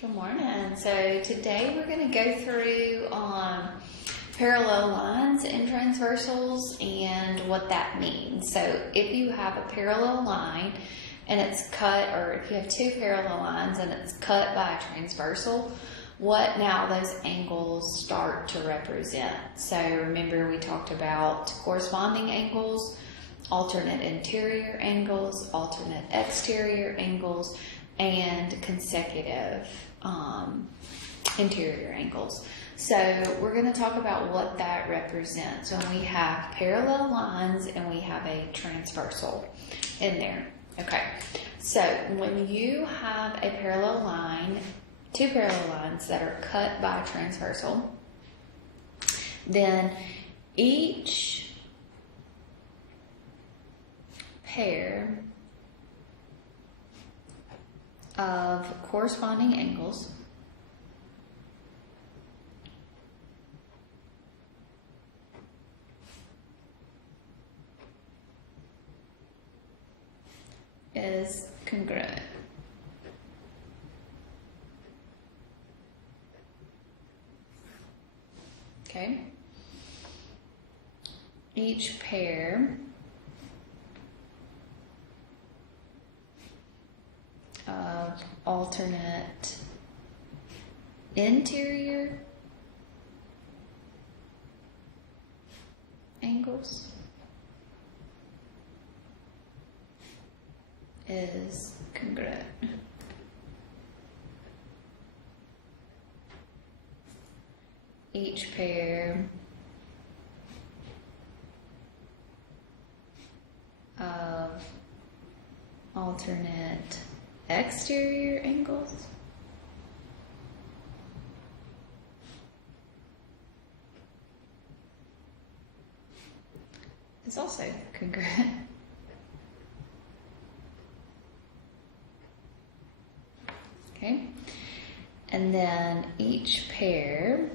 Good morning. So today we're going to go through parallel lines and transversals and what that means. So if you have a parallel line and it's cut, or if you have two parallel lines and it's cut by a transversal, what now those angles start to represent. So remember we talked about corresponding angles, alternate interior angles, alternate exterior angles, and consecutive interior angles. So we're going to talk about what that represents when we have parallel lines and we have a transversal in there. Okay, so when you have a parallel line, two parallel lines that are cut by a transversal, then each pair of corresponding angles is congruent. Okay? Each pair of alternate interior angles is congruent. Each pair of alternate exterior angles is also congruent. Okay, and then each pair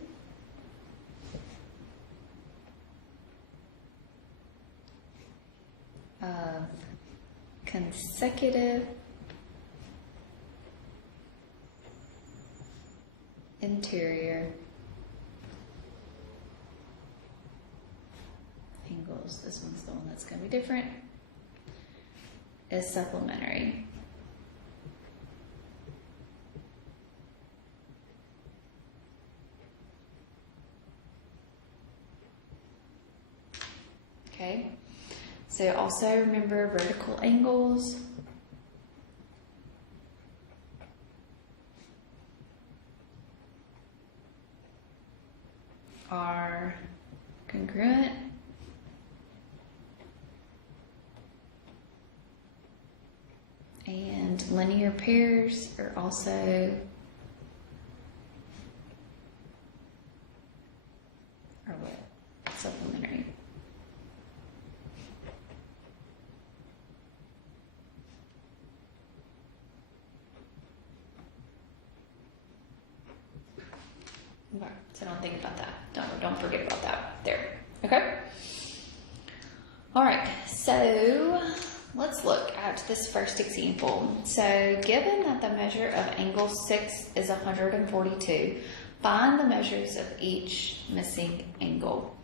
of consecutive interior angles, this one's the one that's going to be different, is supplementary. Okay, so also remember vertical angles are congruent and linear pairs are also supplementary. Okay, so don't think about that. Don't forget about that there. Okay? Alright, so let's look at this first example. So given that the measure of angle 6 is 142, find the measures of each missing angle.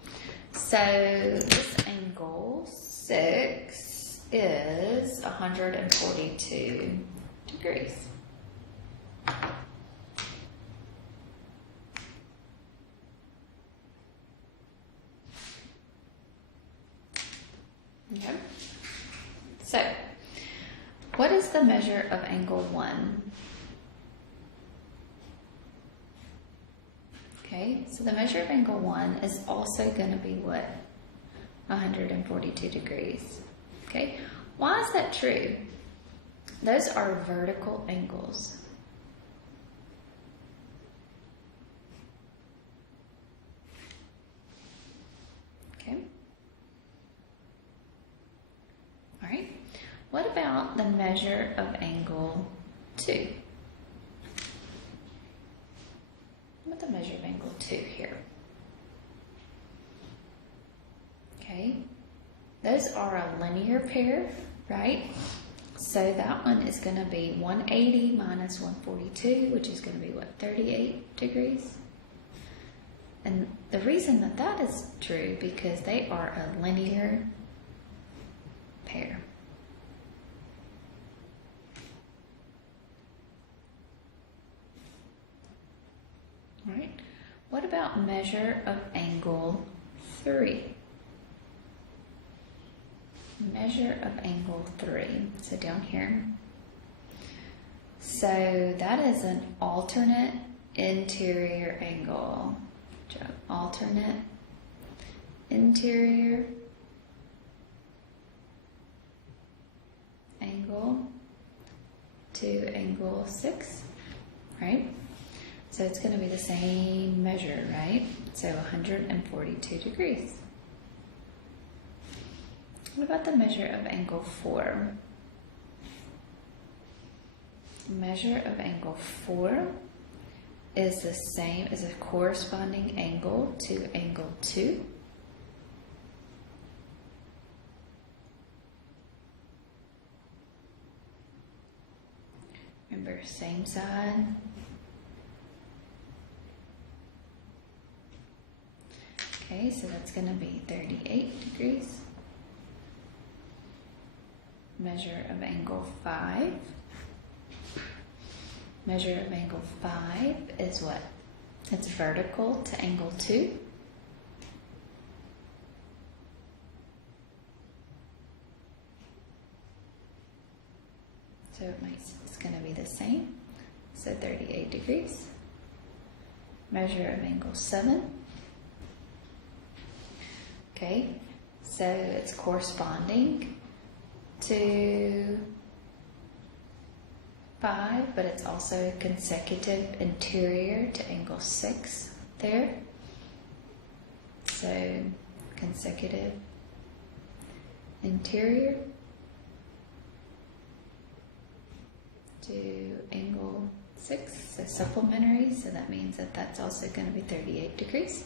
So this angle 6 is 142 degrees. Okay. So, what is the measure of angle 1? Okay, so the measure of angle 1 is also going to be what? 142 degrees. Okay, why is that true? Those are vertical angles. Okay. All right. What about the measure of angle 2? What the measure of angle 2 here? Okay. Those are a linear pair, right? So that one is going to be 180 minus 142, which is going to be what, 38 degrees? And the reason that that is true because they are a linear pair. All right. What about measure of angle 3? Measure of angle 3. So down here. So that is an alternate interior angle. Alternate interior angle to angle 6, right? So it's going to be the same measure, right? So 142 degrees. What about the measure of angle 4? Measure of angle 4 is the same as a corresponding angle to angle 2. Remember, same side. Okay, so that's going to be 38 degrees. Measure of angle 5. Measure of angle 5 is what? It's vertical to angle 2. So it's going to be the same. So 38 degrees. Measure of angle 7. Okay, so it's corresponding to 5, but it's also consecutive interior to angle 6 there. So consecutive interior to angle 6, so supplementary, so that means that that's also going to be 38 degrees.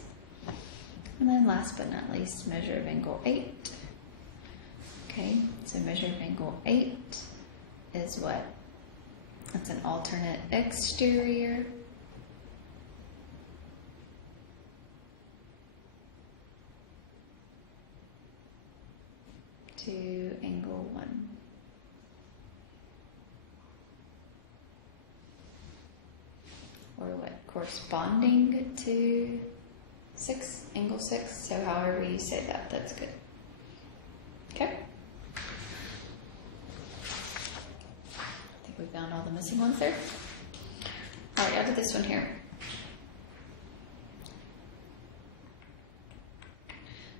And then last but not least, measure of angle 8. Okay, so measure of angle 8 is what? That's an alternate exterior to angle 1. Or what? Corresponding to 6, angle 6. So however you say that, that's good. Okay. I think we found all the missing ones there. All right, out of this one here.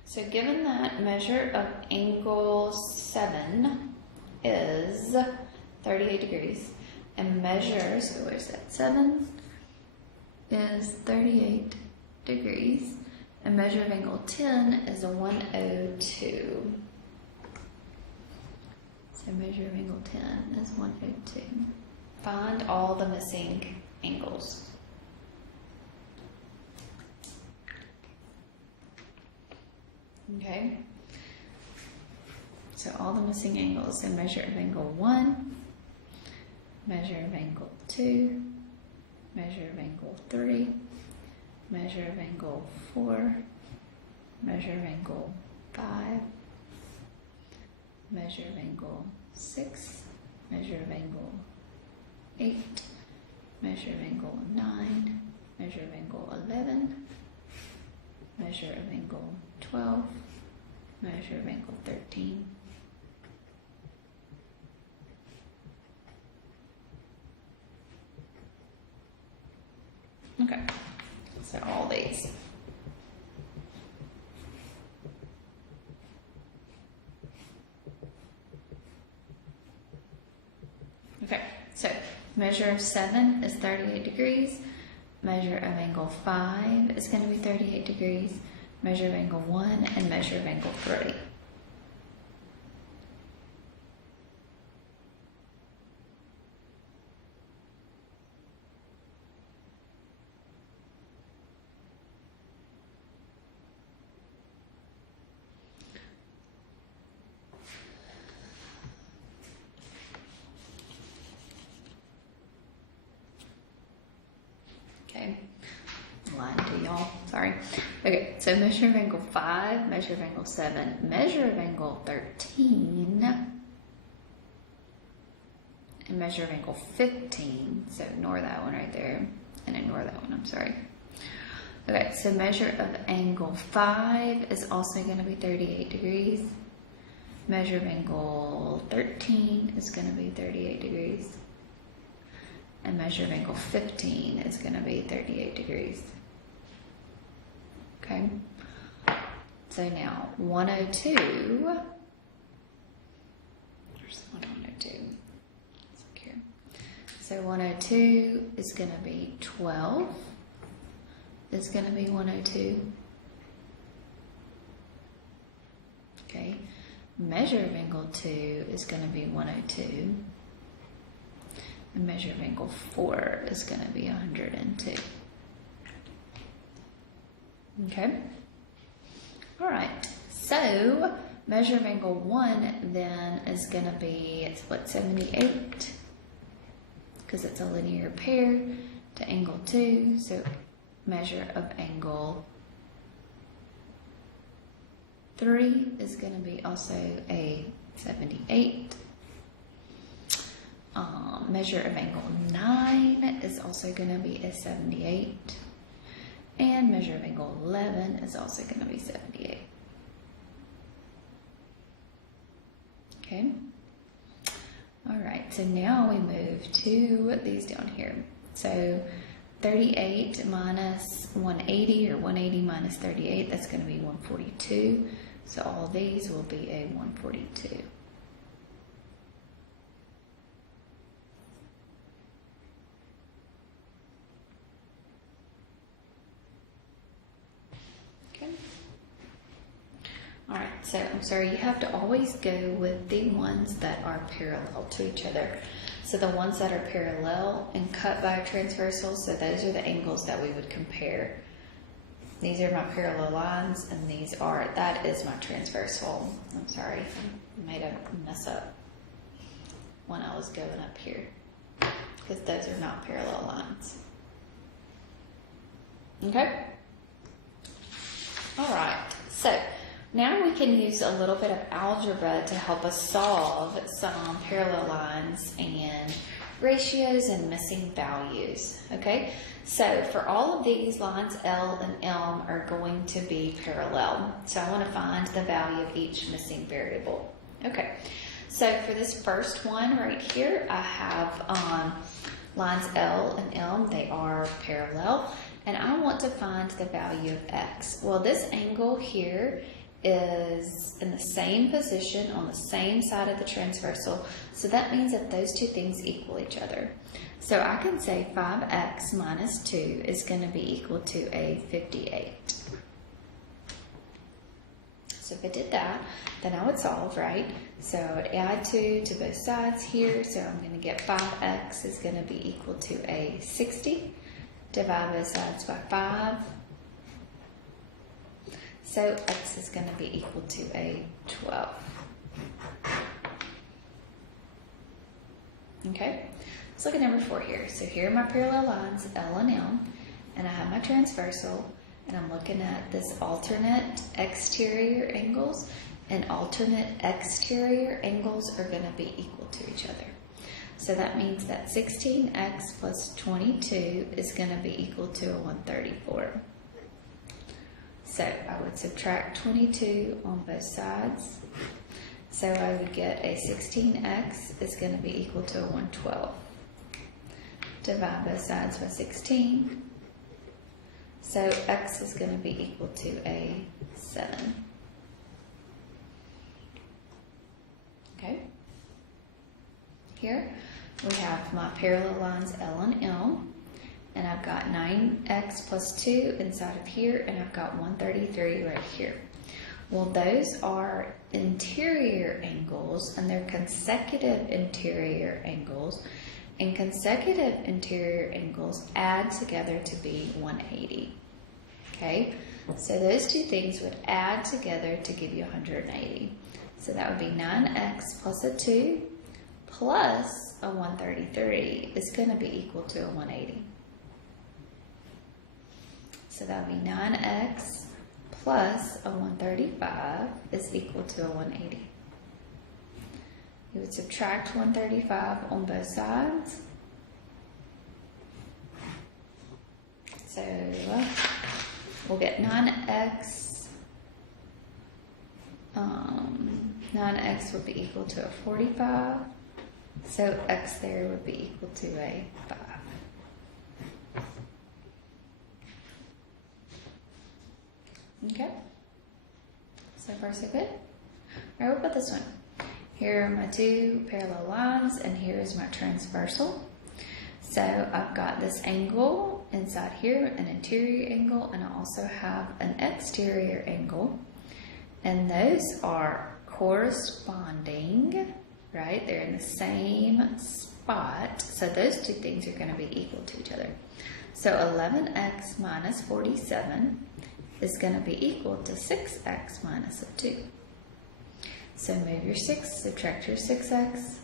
So given that measure of angle 7 is 38 degrees, and measure, so where's that, 7 is 38 degrees, and measure of angle 10 is a 102. So measure of angle 10 is 102. Find all the missing angles. Okay. So all the missing angles. So measure of angle 1, measure of angle 2, measure of angle 3, measure of angle 4, measure of angle 5, measure of angle 6, measure of angle 8, measure of angle 9, measure of angle 11, measure of angle 12, measure of angle 13, okay, so all these. Okay, so measure of 7 is 38 degrees, measure of angle 5 is going to be 38 degrees, measure of angle 1, and measure of angle 3. sorry. Okay, so measure of angle 5, measure of angle 7, measure of angle 13, and measure of angle 15. So ignore that one right there, and ignore that one, I'm sorry. Okay, so measure of angle 5 is also going to be 38 degrees. Measure of angle 13 is going to be 38 degrees. And measure of angle 15 is going to be 38 degrees. Okay, so now 102, where's 102? Let's look here. So 102 is going to be 12. Is going to be 102. Okay, measure of angle 2 is going to be 102. And measure of angle 4 is going to be 102. Okay. All right. So measure of angle 1 then is going to be, it's what, 78? Because it's a linear pair to angle 2. So measure of angle 3 is going to be also a 78. Measure of angle 9 is also going to be a 78. And measure of angle 11 is also going to be 78. Okay. All right, so now we move to these down here. So 38 minus 180, or 180 minus 38, that's going to be 142. So all these will be a 142. Okay. All right, so I'm sorry, you have to always go with the ones that are parallel to each other. So the ones that are parallel and cut by transversals, so those are the angles that we would compare. These are my parallel lines, and that is my transversal. I'm sorry, I made a mess up when I was going up here, because those are not parallel lines. Okay? All right, so now we can use a little bit of algebra to help us solve some parallel lines and ratios and missing values, okay? So for all of these, lines L and M are going to be parallel. So I want to find the value of each missing variable. Okay, so for this first one right here, I have lines L and M, they are parallel, and I want to find the value of X. Well, this angle here is in the same position on the same side of the transversal, so that means that those two things equal each other. So I can say 5x minus 2 is going to be equal to a 58. So if I did that, then I would solve, right? So I would add 2 to both sides here, so I'm going to get 5x is going to be equal to a 60. Divide both sides by 5. So x is going to be equal to a 12. Okay, let's look at number 4 here. So here are my parallel lines, L and M, and I have my transversal, and I'm looking at this alternate exterior angles, and alternate exterior angles are going to be equal to each other. So that means that 16x plus 22 is going to be equal to a 134. So I would subtract 22 on both sides. So I would get a 16x is going to be equal to a 112. Divide both sides by 16. So x is going to be equal to a 7. Okay. Here we have my parallel lines L and M. And I've got 9x plus 2 inside of here, and I've got 133 right here. Well, those are interior angles, and they're consecutive interior angles. And consecutive interior angles add together to be 180. Okay? So those two things would add together to give you 180. So that would be 9x plus a 2 plus a 133 is going to be equal to a 180. So that would be 9x plus a 135 is equal to a 180. You would subtract 135 on both sides. So we'll get 9x. 9x would be equal to a 45. So x there would be equal to a 5. Okay, so far so good. All right, what about this one? Here are my two parallel lines, and here is my transversal. So I've got this angle inside here, an interior angle, and I also have an exterior angle. And those are corresponding, right? They're in the same spot. So those two things are going to be equal to each other. So 11x minus 47 is going to be equal to 6x minus a 2. So move your 6, subtract your 6x.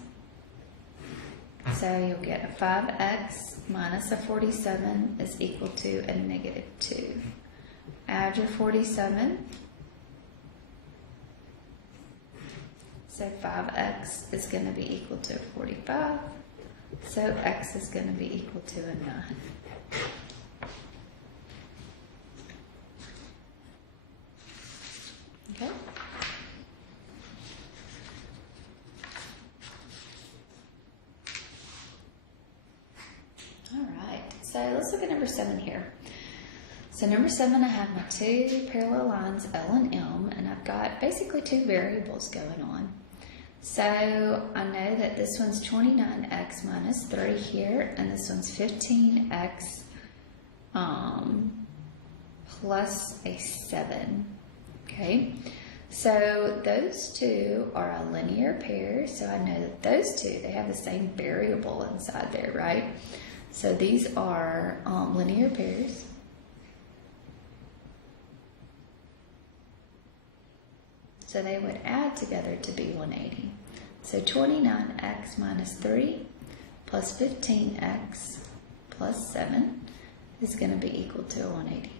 So you'll get a 5x minus a 47 is equal to a negative 2. Add your 47. So 5x is going to be equal to 45. So x is going to be equal to a 9. Okay. All right, so let's look at number 7 here. So number 7, I have my two parallel lines, L and M, and I've got basically two variables going on. So I know that this one's 29x minus 3 here, and this one's 15x plus a 7. Okay, so those two are a linear pair, so I know that those two, they have the same variable inside there, right? So these are linear pairs. So they would add together to be 180. So 29x minus 3 plus 15x plus 7 is going to be equal to 180.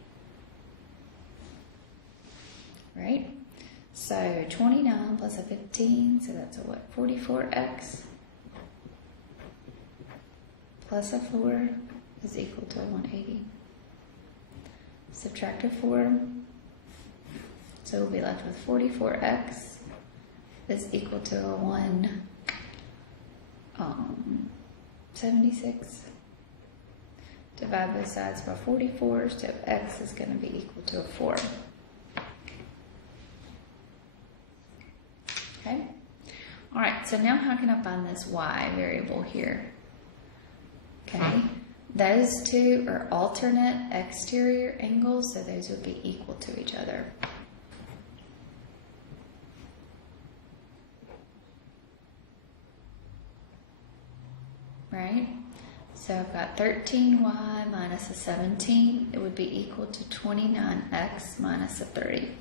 Right? So 29 plus a 15, so that's a what? 44x plus a 4 is equal to 180. Subtract a 4, so we'll be left with 44x is equal to a 176. Divide both sides by 44, so x is going to be equal to a 4. Okay. All right, so now how can I find this y variable here? Okay, those two are alternate exterior angles, so those would be equal to each other. Right? So I've got 13y minus a 17. It would be equal to 29x minus a 30.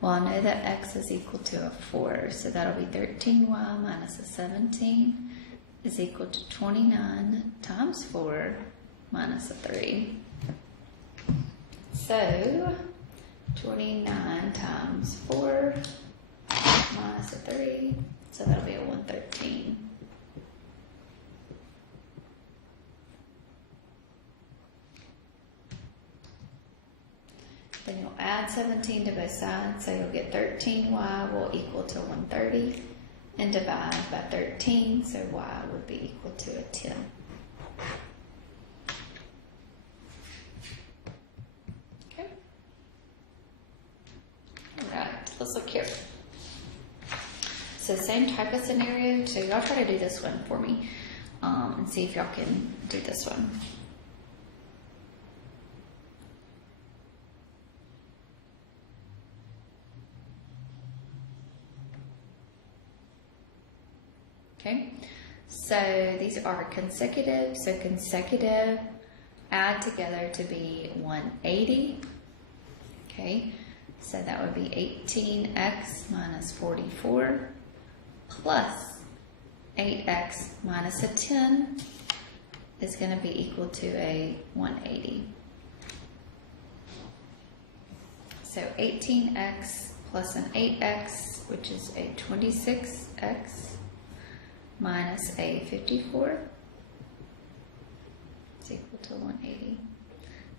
Well, I know that x is equal to a 4, so that'll be 13y minus a 17 is equal to 29 times 4 minus a 3. So 29 times 4 minus a 3, so that'll be a 113. Then you'll add 17 to both sides, so you'll get 13y will equal to 130, and divide by 13, so y would be equal to a 10. Okay. All right, let's look here. So same type of scenario, so y'all try to do this one for me, and see if y'all can do this one. Okay, so these are consecutive. So consecutive add together to be 180. Okay, so that would be 18x minus 44 plus 8x minus a 10 is going to be equal to a 180. So 18x plus an 8x, which is a 26x, minus a 54 is equal to 180.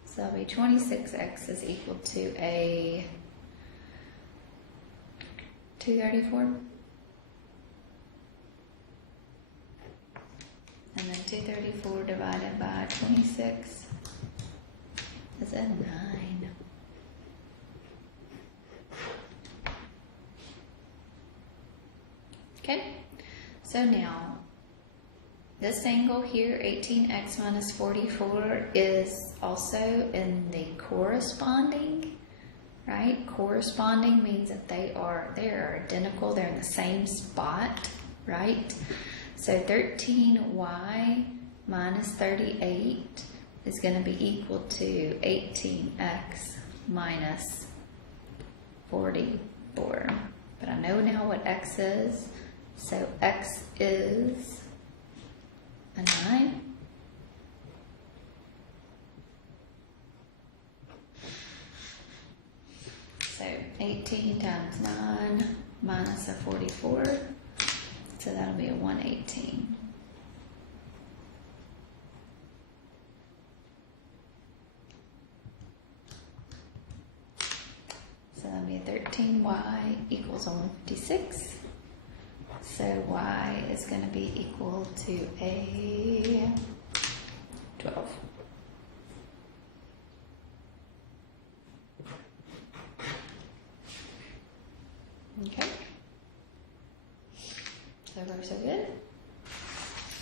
So that'll be 26x is equal to a 234. And then 234 divided by 26 is a 9. Okay, so now this angle here, 18x minus 44, is also in the corresponding, right? Corresponding means that they are identical, they're in the same spot, right? So 13y minus 38 is going to be equal to 18x minus 44. But I know now what x is. So x is a 9. So 18 times 9 minus a 44. So that'll be a 118. So that'll be a 13y equals a 156. So y is going to be equal to a 12. Okay. So far so good.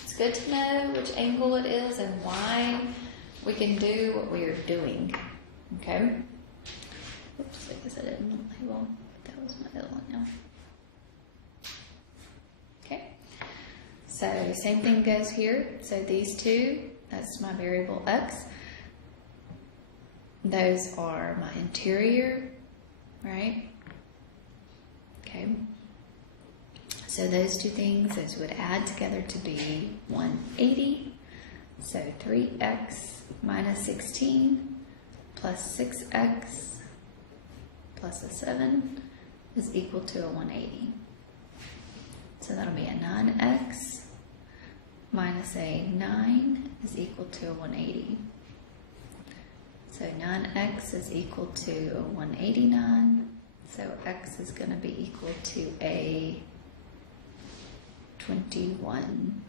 It's good to know which angle it is and why we can do what we are doing. Okay. Oops, I guess I didn't label. That was my other one now. Okay. So same thing goes here. So these two, that's my variable x. Those are my interior, right? Okay. So those two things, those would add together to be 180. So 3x minus 16 plus 6x plus a 7 is equal to a 180. So that'll be a 9x minus a 9 is equal to a 180. So 9x is equal to a 189. So x is going to be equal to a 21.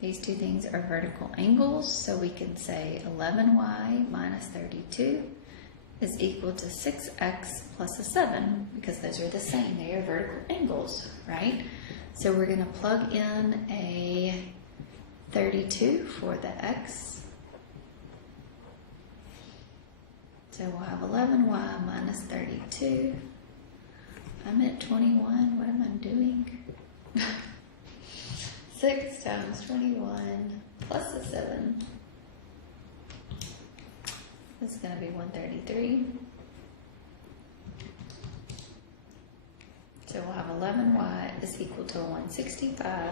These two things are vertical angles, so we can say 11y minus 32 is equal to 6x plus a 7, because those are the same. They are vertical angles, right? So we're going to plug in a 32 for the x. So we'll have 11y minus 32. I'm at 21. What am I doing? 6 times 21 plus a 7 is going to be 133. So we'll have 11y is equal to 165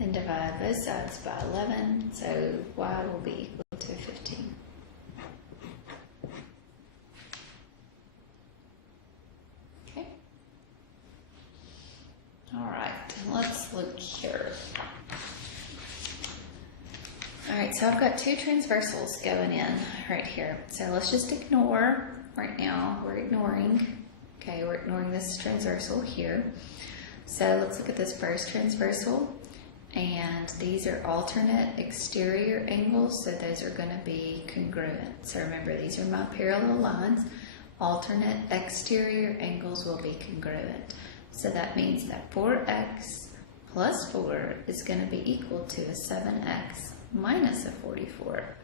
and divide both sides by 11. So y will be equal to 15. Okay. All right, let's look here. All right, so I've got two transversals going in right here. So let's just ignore right now. We're ignoring this transversal here. So let's look at this first transversal. And these are alternate exterior angles, so those are going to be congruent. So remember, these are my parallel lines. Alternate exterior angles will be congruent. So that means that 4x plus 4 is going to be equal to a 7x minus a 44.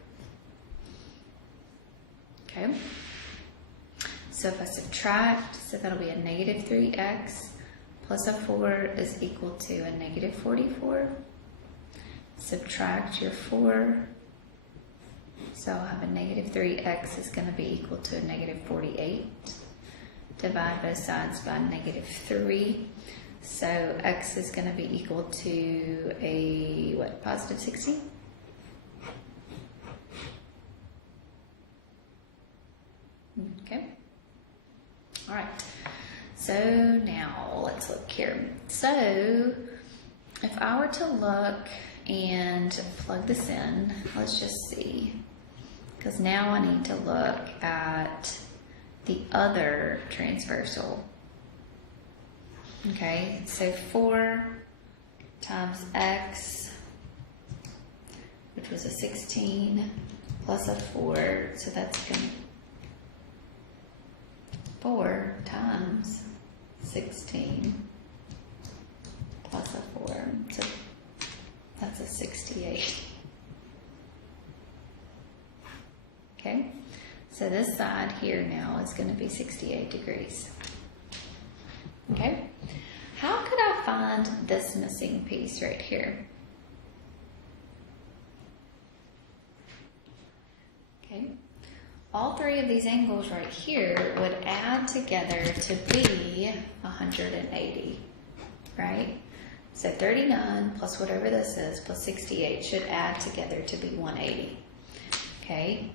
Okay. So if I subtract, so that'll be a negative 3x plus a 4 is equal to a negative 44. Subtract your 4. So I'll have a negative 3x is going to be equal to a negative 48. Divide both sides by negative 3. So x is going to be equal to a, what, positive 16? so now let's look here. So if I were to look and plug this in, let's just see, because now I need to look at the other transversal. Okay, so 4 times x, which was a 16, plus a 4, so that's going to 4 times 16 plus a 4, so that's a 68. Okay, so this side here now is going to be 68 degrees. Okay, how could I find this missing piece right here? Okay, all 3 of these angles right here would add together to be 180, right? So 39 plus whatever this is plus 68 should add together to be 180. Okay,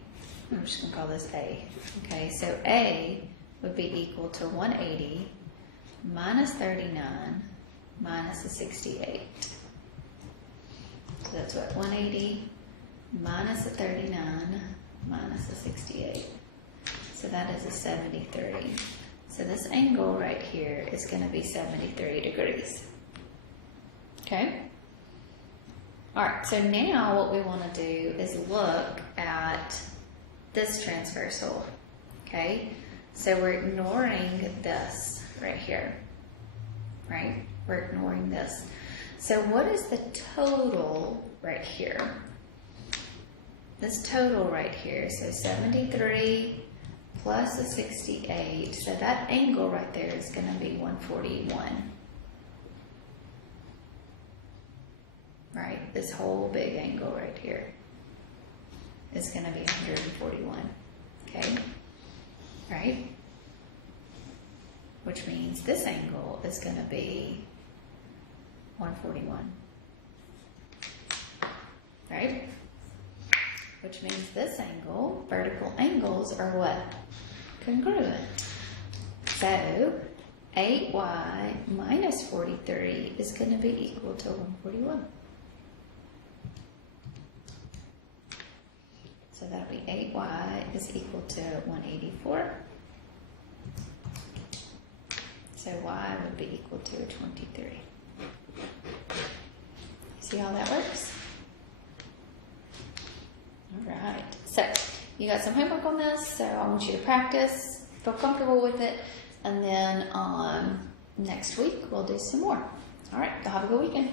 I'm just going to call this A. Okay, so A would be equal to 180 minus 39 minus the 68. So that's what, 180 minus the 39 minus the 68. So that is a 73. So this angle right here is going to be 73 degrees. Okay? Alright, so now what we want to do is look at this transversal. Okay? So we're ignoring this right here. Right? We're ignoring this. So what is the total right here? This total right here, so 73 plus a 68, so that angle right there is going to be 141. Right? This whole big angle right here is going to be 141. Okay? Right? Which means this angle is going to be 141. Right? Which means this angle, vertical angles, are what? Congruent. So 8y minus 43 is going to be equal to 141. So that'll be 8y is equal to 184. So y would be equal to 23. See how that works? All right. So you got some homework on this, so I want you to practice, feel comfortable with it, and then next week we'll do some more. All right. Have a good weekend.